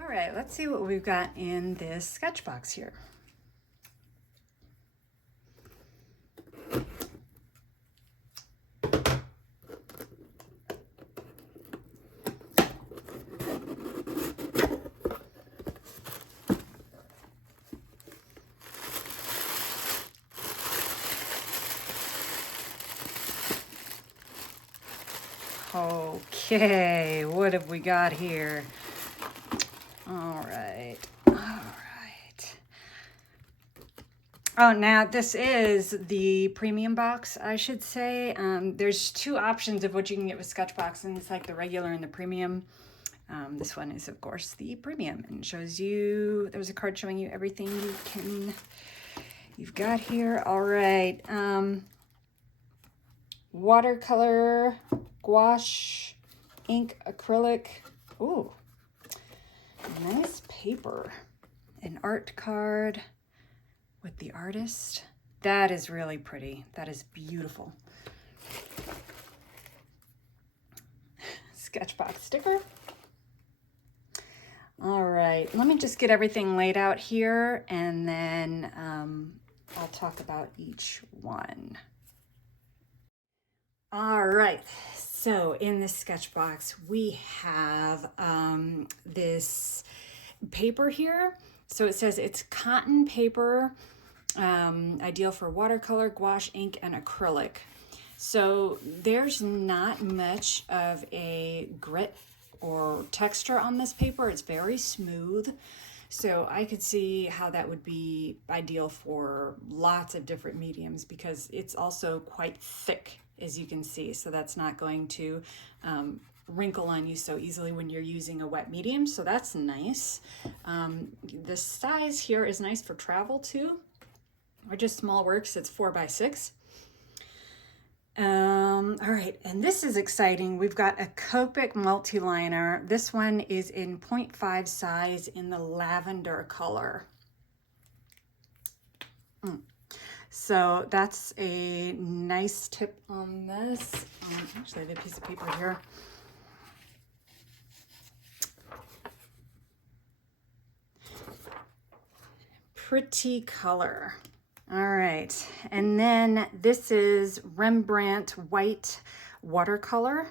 All right, let's see what we've got in this sketch box here. Okay, what have we got here? All right. Oh, now this is the premium box, I should say. There's two options of what you can get with Sketchbox, and it's like the regular and the premium. This one is, of course, the premium, and it shows you, there's a card showing you everything you've got here. All right. Watercolor, gouache, ink, acrylic. Ooh, nice paper. An art card with the artist. That is really pretty. That is beautiful. Sketchbox sticker. All right, let me just get everything laid out here, and then I'll talk about each one. All right, so in this sketch box, we have this paper here. So it says it's cotton paper, ideal for watercolor, gouache, ink, and acrylic. So there's not much of a grit or texture on this paper. It's very smooth. So I could see how that would be ideal for lots of different mediums, because it's also quite thick, as you can see. So that's not going to wrinkle on you so easily when you're using a wet medium. So that's nice. The size here is nice for travel too, or just small works. It's 4x6. All right, and this is exciting. We've got a Copic multi-liner. This one is in 0.5 size in the lavender color. So that's a nice tip on this. Actually, I have a piece of paper here. Pretty color. All right, and then this is Rembrandt white watercolor.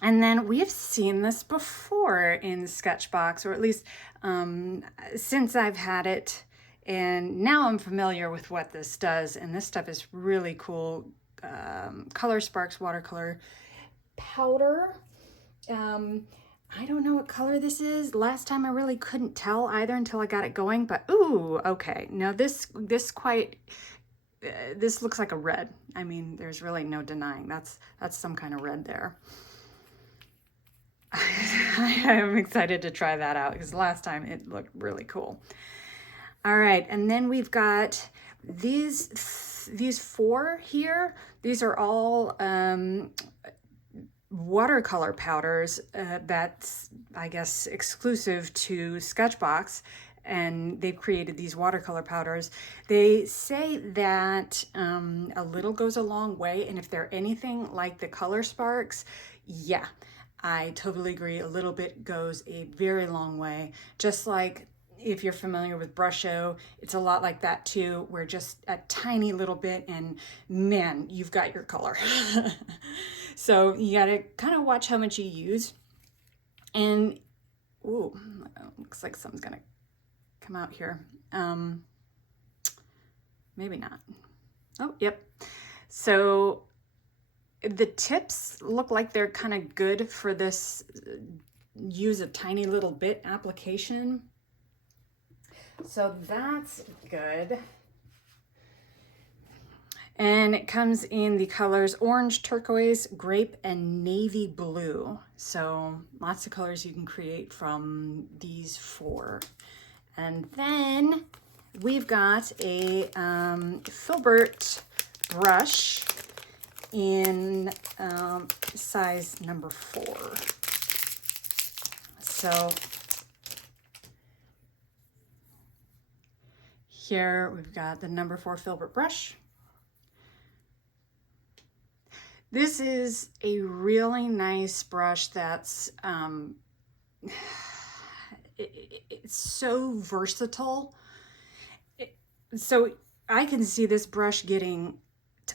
And then we have seen this before in Sketchbox, or at least since I've had it, and now I'm familiar with what this does, and this stuff is really cool. Color Sparx watercolor powder. I don't know what color this is. Last time I really couldn't tell either until I got it going, but ooh, okay. Now this looks like a red. I mean, there's really no denying that's some kind of red there. I am excited to try that out, because last time it looked really cool. All right, and then we've got these four here. These are all watercolor powders that's, I guess, exclusive to Sketchbox, and they've created these watercolor powders. They say that a little goes a long way, and if they're anything like the Color Sparx, yeah, I totally agree. A little bit goes a very long way. Just like if you're familiar with Brusho, it's a lot like that too, where just a tiny little bit and man, you've got your color. So you gotta kind of watch how much you use. And, ooh, looks like something's gonna come out here. Maybe not. Oh, yep. So the tips look like they're kind of good for this use a tiny little bit application. So that's good. And it comes in the colors orange, turquoise, grape, and navy blue. So lots of colors you can create from these four. And then we've got a Filbert brush in size number 4. So here we've got the number 4 Filbert brush. This is a really nice brush that's, it's so versatile. So I can see this brush getting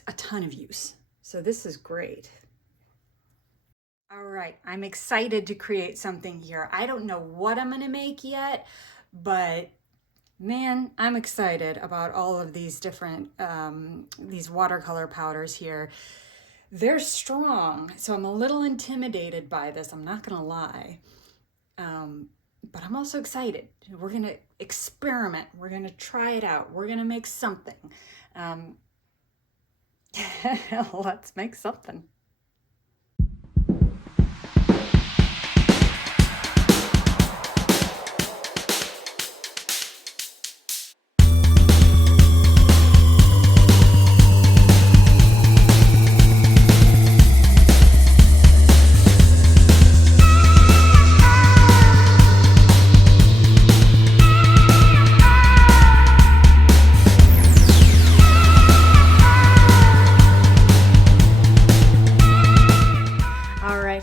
a ton of use. So this is great. All right, I'm excited to create something here. I don't know what I'm gonna make yet, but man, I'm excited about all of these different, these watercolor powders here. They're strong, so I'm a little intimidated by this, I'm not gonna lie. But I'm also excited. We're gonna experiment, we're gonna try it out, we're gonna make something. Let's make something.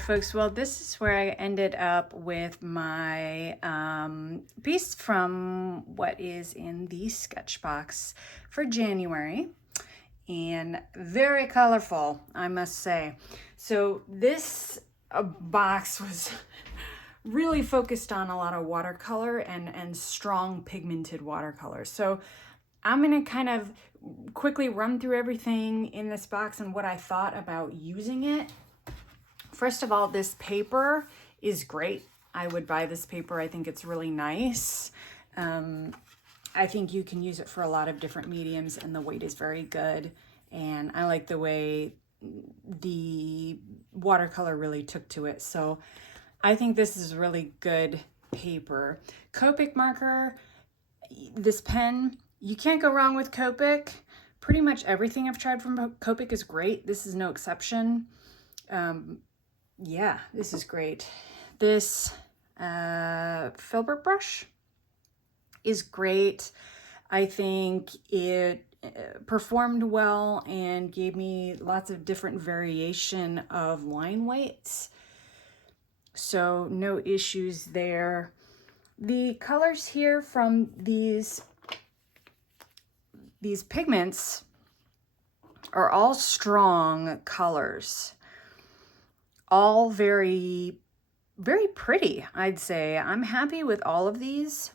Folks, well, this is where I ended up with my piece from what is in the Sketchbox for January, and very colorful, I must say. So this box was really focused on a lot of watercolor and strong pigmented watercolors. So I'm gonna kind of quickly run through everything in this box and what I thought about using it. First of all, this paper is great. I would buy this paper. I think it's really nice. I think you can use it for a lot of different mediums, and the weight is very good. And I like the way the watercolor really took to it. So I think this is really good paper. Copic marker, this pen, you can't go wrong with Copic. Pretty much everything I've tried from Copic is great. This is no exception. Yeah, this is great. This Filbert brush is great. I think it performed well and gave me lots of different variation of line weights. So no issues there. The colors here from these pigments are all strong colors. All very, very pretty, I'd say. I'm happy with all of these.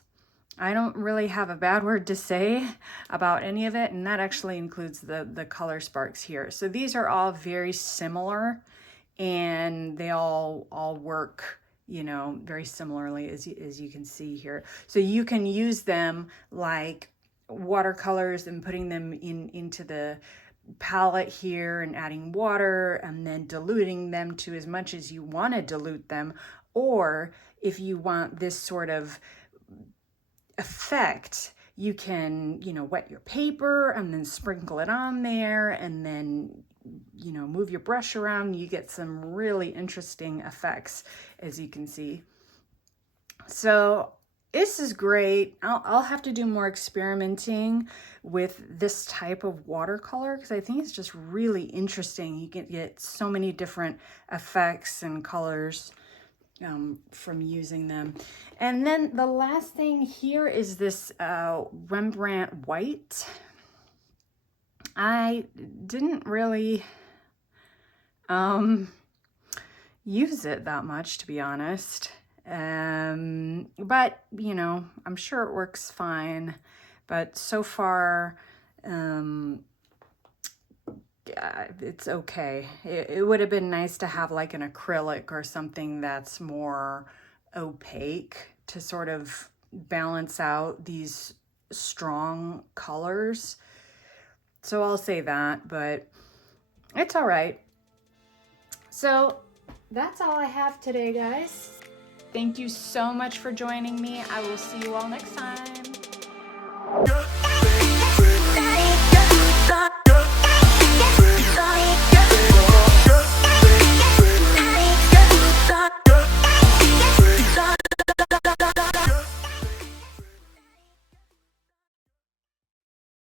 I don't really have a bad word to say about any of it, and that actually includes the Color Sparx here. So these are all very similar, and they all work, you know, very similarly as you can see here. So you can use them like watercolors and putting them into the palette here and adding water and then diluting them to as much as you want to dilute them. Or if you want this sort of effect, you can, you know, wet your paper and then sprinkle it on there and then, you know, move your brush around. You get some really interesting effects, as you can see. So this is great. I'll have to do more experimenting with this type of watercolor because I think it's just really interesting. You can get so many different effects and colors from using them. And then the last thing here is this Rembrandt white. I didn't really use it that much, to be honest. But you know, I'm sure it works fine, but so far it's okay. It would have been nice to have like an acrylic or something that's more opaque to sort of balance out these strong colors. So I'll say that, but it's all right. So that's all I have today, guys. Thank you so much for joining me. I will see you all next time.